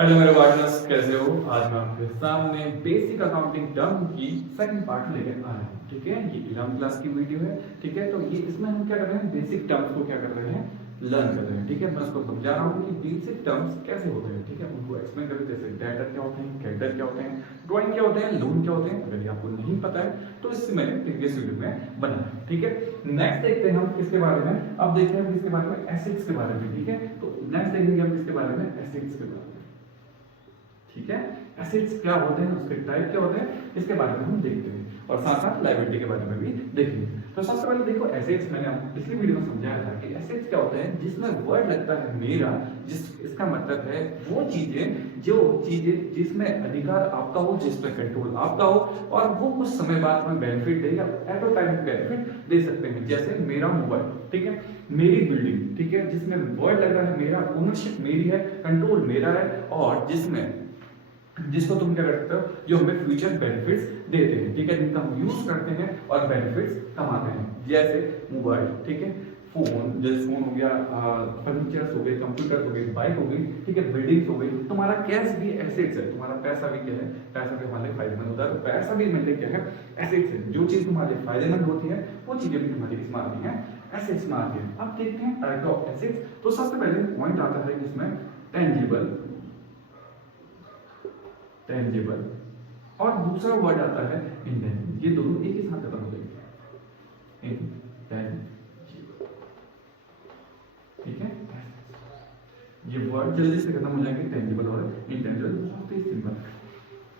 Hello मेरे partners, कैसे हो? आज मैं आपके सामने बेसिक अकाउंटिंग टर्म की सेकंड पार्ट लेकर आ रहा हूँ। ठीक है, ये 11th क्लास की वीडियो है। ठीक है, तो ये इसमें हम क्या कर रहे हैं, बेसिक टर्म्स को क्या कर रहे हैं, लर्न कर रहे हैं। ठीक है, मैं उसको समझा रहा हूँ कि बेसिक टर्म्स कैसे होते हैं। ठीक है, उनको एक्सप्लेन करें, जैसे डेटर क्या होते हैं, क्रेडिटर क्या होते हैं, ड्रॉइंग क्या होते हैं, लोन क्या होते हैं। अगर ये आपको नहीं पता है तो इससे मैंने प्रीवियस वीडियो में बनाया है। ठीक है, नेक्स्ट देखते हैं हम किसके बारे में। अब देखते हैं हम किसके बारे में, एसेट्स के बारे में। ठीक है, तो नेक्स्ट देखेंगे हम किसके बारे में, एसेट्स के बारे में। ठीक है, एसेट्स क्या होते हैं, उसके टाइप क्या होते हैं, इसके बारे में हम देखते हैं और साथ साथ लायबिलिटी के बारे में भी देखेंगे। तो सबसे पहले देखो, एसेट्स मैंने आपको पिछली वीडियो में समझाया था कि एसेट्स क्या होते हैं, जिसमें वर्ड लगता है मेरा, जिस इसका मतलब है वो चीजें जिसमें अधिकार आपका हो, जिसमें कंट्रोल आपका हो और वो कुछ समय बाद में बेनिफिट दे या एट अ टाइम बेनिफिट दे सकते हैं। जैसे मेरा मोबाइल, ठीक है, मेरी बिल्डिंग, ठीक है, जिसमें वर्ड लग रहा है मेरा, ओनरशिप मेरी है, कंट्रोल मेरा है और जिसको तुम क्या करते हो, जो हमें फ्यूचर बेनिफिट्स देते हैं। ठीक है, जिनका हम यूज करते हैं और बेनिफिट्स कमाते हैं। जैसे मोबाइल, ठीक है, फोन, जैसे फोन हो गया, फर्नीचर्स हो गए, कंप्यूटर हो गए, बाइक हो गई, ठीक है, बिल्डिंग्स हो गई। तुम्हारा कैश भी एसेट्स है, तुम्हारा पैसा भी क्या है, पैसा भी हमारे लिए फायदेमंद होता है। पैसा भी मेरे लिए क्या है, एसेट्स है। जो चीज तुम्हारे लिए फायदेमंद होती है वो चीजें भी तुम्हारी किसमें आती हैं, एसेट्स में आती है। अब देखते हैं टाइप ऑफ एसेट्स। तो सबसे पहले पॉइंट आता है जिसमें टेंजिबल, टेंजिबल और दूसरा वर्ड आता है इंटेंजिबल। ये दोनों एक ही साथ खत्म हो जाएंगे, इंटेंजिबल। ठीक है, ये वर्ड जल्दी से खत्म हो जाएंगे, टेंजिबल और इंटेंजिबल, बहुत ही सिंपल।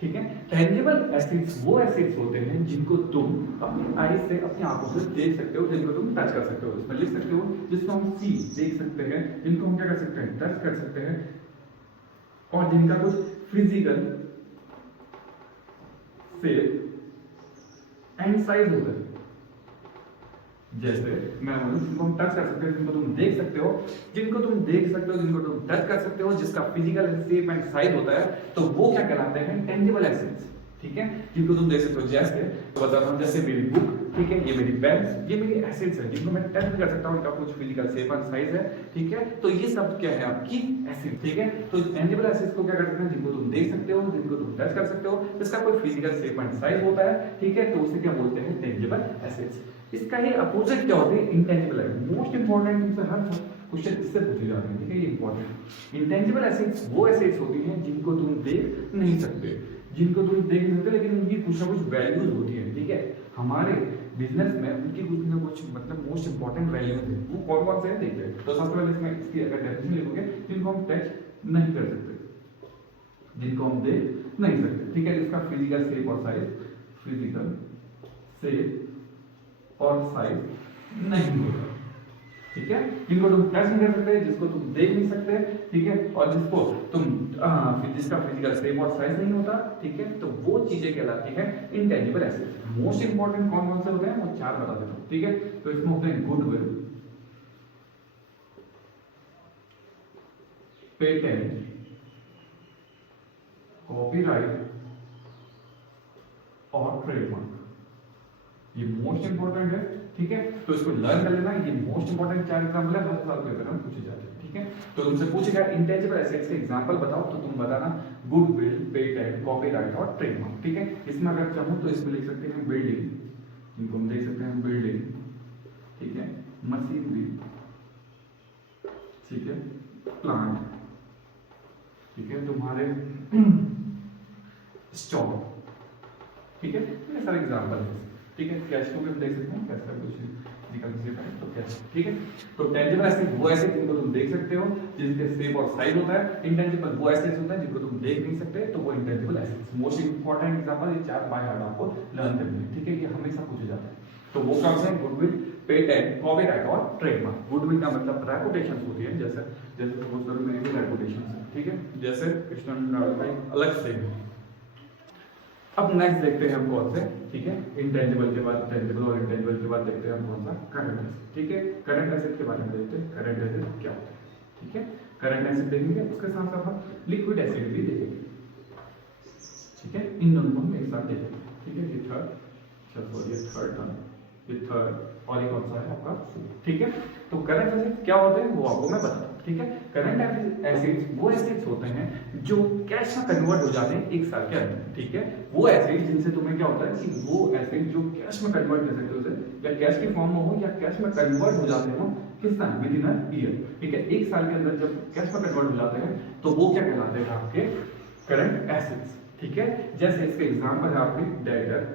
ठीक है, टेंजिबल एसेट्स वो एसेट्स होते हैं जिनको तुम अपनी आई से, अपनी आंखों से देख सकते हो, जिनको तुम टच कर सकते हो, इसमें लिख सकते हो, जिसको हम सी देख सकते हैं, जिनको हम क्या कर सकते हैं, टच कर सकते हैं और जिनका कुछ फिजिकल शेप एंड साइज होता है। जैसे मैं बोलूं, जिनको हम टच कर सकते हो, जिनको तुम देख सकते हो, जिनको तुम देख सकते हो, जिनको तुम टच कर सकते हो, जिसका फिजिकल शेप एंड साइज होता है, तो वो क्या कहलाते हैं, टेंजिबल एसेट्स। ठीक है, जिनको तुम देख सकते हो। जैसे तो बताता हूं, जैसे मेरी बुक, ठीक है, ये मेरी पेन, ये मेरी एसेट्स है, जिनको मैं टच भी कर सकता हूं, इनका कुछ फिजिकल शेप एंड साइज है। ठीक है, तो ये सब क्या है, आपकी एसेट्स। ठीक है, तो टेंजिबल एसेट्स को क्या करते हैं, जिनको तुम देख सकते हो, जिनको तुम टच कर सकते हो, जिसका कोई फिजिकल शेप एंड साइज होता है। ठीक है, तो उसे क्या बोलते हैं, टेंजिबल एसेट्स। इसका ही अपोजिट क्या होती है, इंटेंजिबल है। मोस्ट इंपॉर्टेंट तुमसे हर क्वेश्चन इससे पूछे जाते हैं। ठीक है, ये इंपॉर्टेंट। इंटेंजिबल एसेट्स वो एसेट्स होती हैं जिनको तुम देख नहीं सकते, जिनको तुम देख नहीं सकते, लेकिन उनकी कुछ ना कुछ वैल्यूज होती है। ठीक है, हमारे बिजनेस में उनकी कुछ ना कुछ मतलब मोस्ट इंपॉर्टेंट वैल्यूज है। वो कौन कौन से हैं देखते हैं। तो सबसे पहले इसमें इसकी अगर डेफिनेशन लिखोगे, जिनको हम टच नहीं कर सकते, जिनको हम देख नहीं सकते। ठीक है, इसका फिजिकल शेप और साइज, फिजिकल शेप और साइज नहीं होगा। ठीक है, जिनको तुम टच नहीं कर सकते, जिसको तुम देख नहीं सकते, ठीक है, और जिसको तुम जिसका फिजिकल शेप और साइज नहीं होता। ठीक है, तो वो चीजें कहलाती हैं इंटेंजिबल एसेट्स। मोस्ट इंपॉर्टेंट कौन कौन से होते हैं, वो चार बता देता हूं। ठीक है, तो इसमें होते हैं गुडविल, पेटेंट, कॉपीराइट और ट्रेडमार्क। ये मोस्ट इंपॉर्टेंट है। ठीक है, तो इसको लर्न कर लेना। ये मोस्ट इंपॉर्टेंट चार एग्जाम्पल है, हर साल पेपर में पूछे जाते हैं। ठीक है, तो तुमसे पूछेगा इंटेंजिबल एसेट्स के एग्जांपल बताओ, तो तुम बताना गुडविल, पेटेंट, कॉपीराइट और ट्रेडमार्क। ठीक है, इसमें अगर चाहूं तो इसमें लिख सकते हैं बिल्डिंग, जिनको हम देख सकते हैं बिल्डिंग, ठीक है, मशीनरी, ठीक है, प्लांट, ठीक है, तुम्हारे स्टॉक। ठीक है, ये सारे एग्जांपल है। ठीक है, कैश को भी हम देख सकते हैं, कैश का कुछ निकल सकता है, तो कैश। ठीक है, तो टेंजिबल एसेट वो एसेट जिनको तुम देख सकते हो, जिनके शेप और साइज होता है। इंटेंजिबल वो एसेट्स होता है जिनको तुम देख नहीं सकते, तो वो intangible assets. Most important example ये चार बाय हार्ट आपको लर्न करने हैं। ठीक है, ये हमेशा पूछे जाते हैं। तो वो कौन से हैं, गुडविल, पेटेंट, कॉपीराइट और ट्रेडमार्क। गुडविल का मतलब रेपुटेशन होती है, जैसे जैसे सपोज करो मेरी भी रेपुटेशन है। ठीक है, जैसे कृष्ण भाई अलग से। अब नेक्स्ट देखते हैं हम कौन से। ठीक है, इंटेंजिबल के बाद टेंजिबल और इंटेंजिबल के बाद देखते हैं हम कौन सा, करंट एसेट। ठीक है, करंट एसेट के बारे में देखते हैं, करंट एसेट क्या होता है। ठीक है, करंट एसेट देखेंगे, उसके साथ साथ हम लिक्विड एसेट भी देखेंगे। ठीक है, इन दोनों को हम एक साथ देखेंगे। ठीक है, ये थर्ड टर्म, ये थर्ड और ये कौन सा है आपका। ठीक है, तो करंट एसेट क्या होते हैं वो आपको मैं बताऊँ। ठीक है। करंट एसिड्स वो एसिड्स होते हैं जो कैश में कन्वर्ट हो जाते हैं 1 साल के अंदर, ठीक है। वो एसिड जिनसे तुम्हें क्या होता है कि वो एसिड जो कैश में कन्वर्ट कर सकते हो उसे, या कैश की फॉर्म में हो या कैश में कन्वर्ट हो जाते हो किस time, with in a year, ठीक है। 1 साल के अंदर जब कैश में कन्वर्ट हो जाते हैं तो वो क्या कहलाते हैं आपके करंट एसिड्स, ठीक है। जैसे इसका एग्जांपल है आपके डेटर,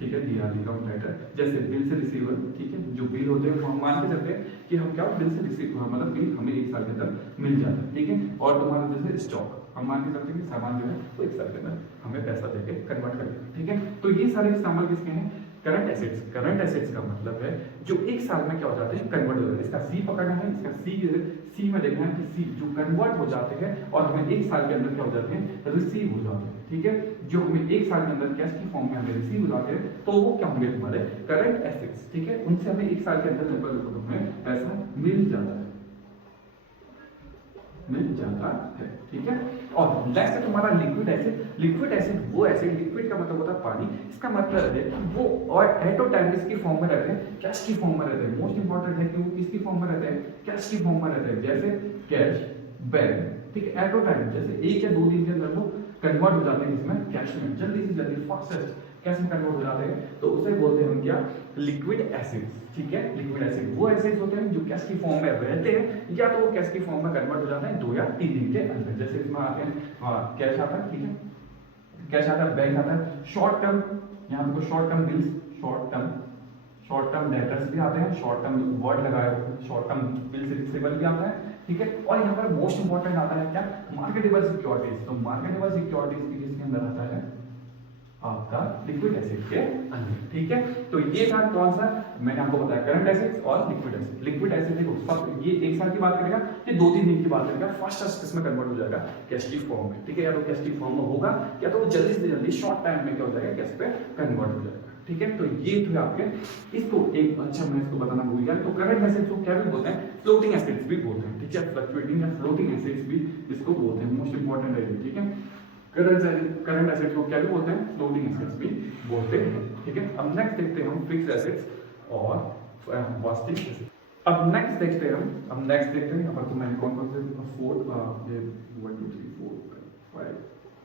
ठीक है, दिया अकाउंट डेटर, जैसे बिल से रिसीवर, ठीक है। जो बिल होते हैं वो हम मान के चलते हैं कि हम क्या बिल से रिसीव, मतलब बिल हमें 1 साल के अंदर मिल जाता है, ठीक है। और तुम्हारा जैसे स्टॉक, हम मान के चलते हैं कि सामान जो है वो 1 साल के अंदर हमें पैसा देके कन्वर्ट कर देगा, ठीक है। तो ये सारे एग्जांपल किसके हैं, करंट एसेट्स। करंट एसेट्स का मतलब है जो 1 साल में क्या हो जाते हैं, कन्वर्ट हो जाते हैं। इसका सी पकड़ना है, इसका सी में देखना है कि सी जो कन्वर्ट हो जाते हैं और हमें 1 साल के अंदर क्या हो जाते हैं, रिसीव हो जाते हैं, ठीक है। जो हमें 1 साल के अंदर कैश की फॉर्म में हमें रिसीव हो जाते हैं तो वो क्या होंगे, हमारे करंट एसेट्स, ठीक है। उनसे हमें 1 साल के अंदर हमें पैसा मिल जाता है, मिल जाता है, ठीक है। और नेक्स्ट है तुम्हारा लिक्विड एसिड। लिक्विड एसिड वो एसिड, लिक्विड का मतलब होता है पानी, इसका मतलब है कि वो और एटोटाइम किसकी फॉर्म में रहते हैं, कैश की फॉर्म में रहते हैं। मोस्ट इंपॉर्टेंट है कि वो किसकी फॉर्म में रहते हैं, कैश की फॉर्म में रहते हैं। जैसे कैश, बैंक, ठीक है। एटोटाइम जैसे 1 या 2 दिन के अंदर वो कन्वर्ट हो जाते हैं इसमें कैश में, जल्दी से जल्दी फास्टेस्ट कैश में कन्वर्ट हो जाते हैं, तो उसे बोलते हैं हम क्या, लिक्विड एसिड्स, ठीक है। लिक्विड एसिड वो एसिड्स होते हैं जो कैश की फॉर्म में रहते हैं या तो वो कैश की फॉर्म में कन्वर्ट हो जाते हैं 2 या 3 दिन के अंदर। जैसे इसमें आते हैं कैश आता है, ठीक है, कैश आता है, बैंक आता है, शॉर्ट टर्म, यहाँ पे short term bills, short term debtors भी आते हैं, शॉर्ट टर्म वर्ड लगाया हुआ है, शॉर्ट टर्म बिल्स रिसीवेबल भी आता है, ठीक है। और यहाँ पर मोस्ट इंपॉर्टेंट आता है क्या, मार्केटेबल सिक्योरिटीज। तो मार्केटेबल सिक्योरिटीज भी किसके अंदर आता है, आपका लिक्विड एसिड के अंदर, ठीक है। तो ये था कौन सा, मैंने आपको बताया करंट एसिड्स और लिक्विड एसिड। लिक्विड एसिड देखो सब ये 1 साल की बात करेगा, ये 2-3 दिन की बात करेगा, फास्टेस्ट किसमें कन्वर्ट हो जाएगा, कैश की फॉर्म में, ठीक है। या तो कैश की फॉर्म में होगा या तो वो जल्दी से जल्दी शॉर्ट टाइम में क्या हो जाएगा, कैश पे कन्वर्ट हो जाएगा, ठीक है। तो ये थे आपके, इसको एक अच्छा मैं इसको बताना भूल गया, तो करंट एसिड्स को क्या भी बोलते हैं, फ्लोटिंग एसिड्स भी बोलते हैं, ठीक है। फ्लक्चुएटिंग या फ्लोटिंग एसिड्स भी इसको बोलते हैं, मोस्ट इंपॉर्टेंट है, ठीक है। करंट एसिड्स को क्या भी बोलते हैं, फ्लोटिंग एसिड्स भी बोलते हैं, ठीक है। अब नेक्स्ट देखते हैं हम फिक्स्ड एसिड्स और वास्टिक एसिड। अब नेक्स्ट देखते हैं यहाँ पर तो मैंने कौन कौन से 4 ये 1 2 3 4 5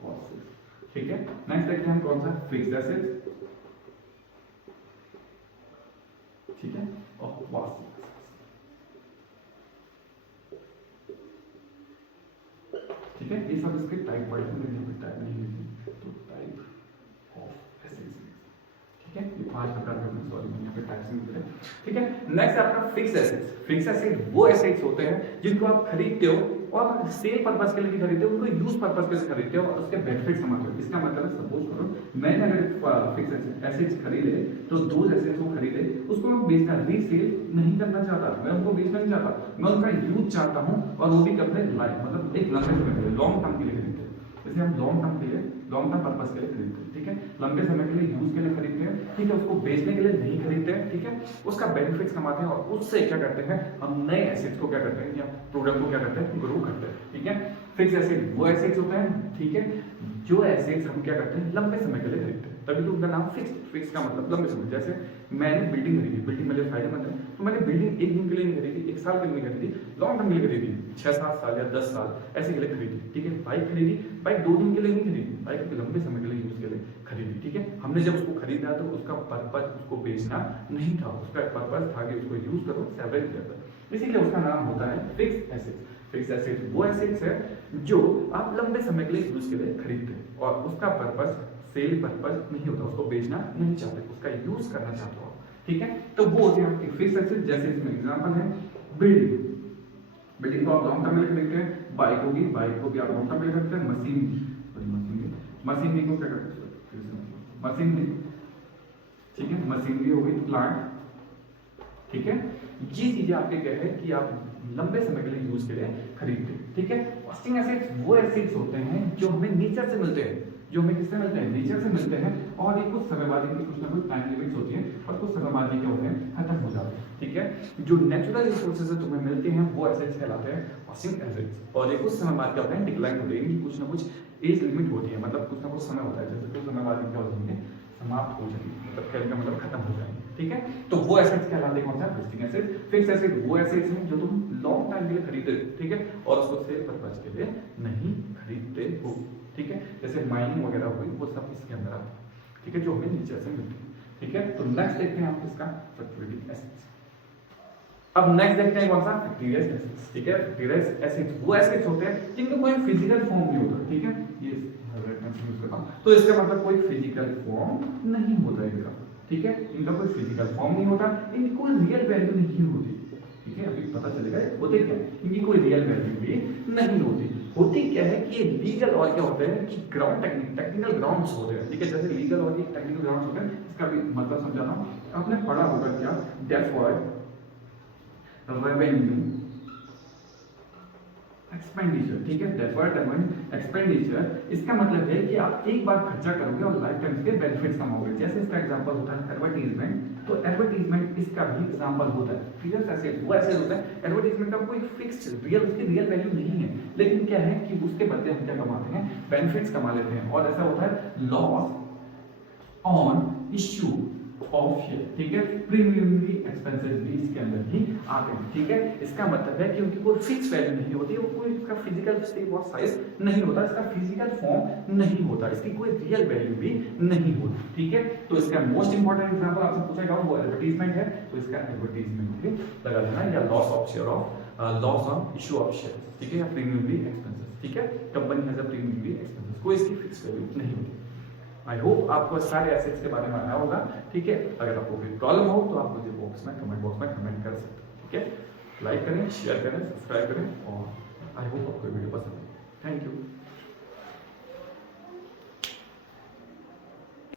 और 6, ठीक है। नेक्स्ट देखते हैं हम कौन सा, फिक्स्ड एसिड्स, ठीक है, और वास्टिक, ठीक है। ये सब इसके टाइप पढ़े थे, मैंने टाइप नहीं लिखी, तो टाइप ऑफ एसिड्स, ठीक है। ये 5 प्रकार के, सॉरी मैंने यहाँ पे टाइप्स नहीं लिखे, ठीक है। नेक्स्ट आपका फिक्स्ड एसिड्स। फिक्स्ड एसिड वो एसिड्स होते हैं जिनको आप खरीदते हो और सेल पर्पस के लिए नहीं खरीदते हो, उनको यूज पर्पस के लिए खरीदते हो और उसके बेनिफिट समझते हो। इसका मतलब है सपोज करो मैंने अगर फिक्स्ड एसिड्स खरीदे तो 2 एसिड्स को खरीदे, उसको मैं बेचना, रीसेल नहीं करना चाहता, मैं उनको बेचना नहीं चाहता, मैं उनका यूज चाहता हूँ और वो भी अपने लाइफ मतलब एक लंबे समय के लिए, लॉन्ग टर्म के लिए खरीदते हैं। जैसे हम लॉन्ग टर्म के लिए, लॉन्ग टर्म पर्पस के लिए खरीदते हैं, ठीक है। लंबे समय के लिए यूज के लिए खरीदते हैं, ठीक है। उसको बेचने के लिए नहीं खरीदते हैं, ठीक है। उसका बेनिफिट्स कमाते हैं और उससे क्या करते हैं, हम नए एसिड्स को क्या करते हैं या प्रोडक्ट को क्या करते हैं, ग्रो करते हैं, ठीक है। फिक्स्ड एसिड वो एसिड्स होते हैं, ठीक है, जो एसिड्स हम क्या करते हैं, लंबे समय के लिए खरीदते हैं, तभी तो उनका नाम फिक्स्ड। फिक्स का मतलब लंबे समय। जैसे मैंने बिल्डिंग खरीदी, बिल्डिंग मेरे फायदेमंद है, तो मैंने बिल्डिंग 1 दिन के लिए नहीं खरीदी, 1 साल के लिए नहीं खरीदी, लॉन्ग टर्म के लिए खरीदी, 6-7 साल या 10 साल ऐसे के लिए खरीदी, ठीक है। बाइक खरीदी, बाइक 2 दिन के लिए नहीं खरीदी, बाइक लंबे समय के लिए यूज के लिए खरीदी, ठीक है। हमने जब उसको खरीदा तो उसका पर्पज उसको बेचना नहीं था, उसका पर्पज था कि उसको यूज करो सेवरेज लेवल, इसीलिए उसका नाम होता है फिक्स्ड एसिड। फिक्स्ड एसिड वो एसिड्स है जो आप लंबे समय के लिए यूज के लिए खरीदते हैं और उसका पर्पज सेल पर्पज नहीं होता, उसको बेचना नहीं चाहते, उसका यूज करना चाहते हो, ठीक है। तो वो होते हैं आपके फिक्स्ड एसिड। जैसे इसमें एग्जांपल है बिल्डिंग, बिल्डिंग को आप लॉन्ग टर्म में खरीदते हैं, बाइक होगी, बाइक को भी आप लॉन्ग टर्म में खरीदते हैं, मशीनरी को क्या करते हैं, मशीनरी, ठीक है, मशीनरी हो गई, प्लांट, ठीक है। ये चीजें आपके क्या है कि आप लंबे समय के लिए यूज के लिए खरीदते हैं, ठीक है। वास्टिक एसिड्स वो एसिड्स होते हैं जो हमें नेचर से मिलते हैं, जो हमें किससे मिलते हैं, नेचर से मिलते हैं, और ये कुछ समय बाद इनकी कुछ ना कुछ टाइम लिमिट्स होती है और कुछ समय बाद ये क्या होते हैं, खत्म हो जाते हैं, ठीक है। जो नेचुरल रिसोर्सेज से तुम्हें मिलते हैं वो एसिड्स कहलाते हैं वास्टिक एसिड्स, और ये कुछ समय बाद क्या होते हैं, डिक्लाइन होते हैं, इनकी कुछ ना कुछ एज लिमिट होती है, मतलब कुछ ना कुछ समय होता है, जैसे कुछ समय बाद क्या हो जाएंगे, समाप्त हो जाएंगे, मतलब कहने का मतलब खत्म हो जाएंगे, ठीक है। तो वो एसेट्स कहलाते हैं कौन सा, वेस्टिंग एसेट। फिक्स एसेट वो एसेट्स हैं जो तुम लॉन्ग टाइम के लिए खरीदते हो, ठीक है, और उसको सेल पर्पस के लिए नहीं खरीदते हो, ठीक है। जैसे माइनिंग वगैरह हुई वो सब इसके अंदर आती है, ठीक है, जो हमें नीचे से मिलती है, ठीक है। तो नेक्स्ट देखते हैं आप इसका फ्लक्चुएटिंग एसेट्स। अब नेक्स्ट देखते हैं कौन सा, फ्रिक्टिलियस एसेट्स, ठीक है। फ्रिक्टिलियस एसेट्स वो एसेट्स होते हैं जिनका कोई फिजिकल फॉर्म नहीं होता, ठीक है। ये यूज करता हूं, तो इसका मतलब कोई फिजिकल फॉर्म नहीं होता है इनका, ठीक है। इनका कोई फिजिकल फॉर्म नहीं होता, इनकी कोई रियल वैल्यू नहीं होती, ठीक है। अभी पता चलेगा होते क्या, इनकी कोई रियल वैल्यू भी नहीं होती। होती क्या है कि ये लीगल और क्या होते हैं कि ग्राउंड टेक्निकल ग्राउंड्स होते हैं, ठीक है। जैसे लीगल और टेक्निकल ग्राउंड्स होते हैं, इसका भी मतलब समझाता हूं। आपने पढ़ा होगा क्या, डेफर्ड रेवेन्यू एक्सपेंडिचर, ठीक है। डेफर्ड रेवेन्यू एक्सपेंडिचर, इसका मतलब है कि आप एक बार खर्चा करोगे और लाइफ टाइम के बेनिफिट्स कमाओगे। जैसे इसका एग्जांपल होता है एडवर्टाइजमेंट, तो एडवर्टाइजमेंट इसका भी एग्जांपल होता है, ठीक है। ऐसे वो ऐसे होता है, एडवर्टाइजमेंट का कोई फिक्स्ड रियल उसकी रियल वैल्यू नहीं है, लेकिन क्या है कि उसके बदले हम क्या कमाते हैं, बेनिफिट्स कमा लेते हैं। और ऐसा होता है loss on issue of share, ठीक है। प्रीमियमली एक्सपेंसेस भी इसके अंदर ही आते हैं, ठीक है। इसका मतलब है कि उनकी कोई फिक्स वैल्यू नहीं होती, वो कोई इसका फिजिकल शेप और साइज नहीं होता, इसका फिजिकल फॉर्म नहीं होता, इसकी कोई रियल वैल्यू भी नहीं होती, ठीक है। तो इसका मोस्ट इंपोर्टेंट एग्जांपल आपसे पूछा गया वो एडवर्टाइजमेंट है, तो इसका एडवर्टाइजमेंट भी लगा देना, या loss of share of loss on issue of share, ठीक है, या प्रीमियमली एक्सपेंसेस, ठीक है। कंपनी हैज अ प्रीमियमली एक्सपेंसेस, कोई इसकी फिक्स वैल्यू नहीं होती। आई होप आपको सारे एसेट्स के बारे में आया होगा, ठीक है। अगर आपको कोई प्रॉब्लम हो तो आप मुझे बॉक्स में कमेंट बॉक्स में कमेंट कर सकते हैं, ठीक है। लाइक करें, शेयर करें, सब्सक्राइब करें, और आई होप आपको वीडियो पसंद आए। Thank you.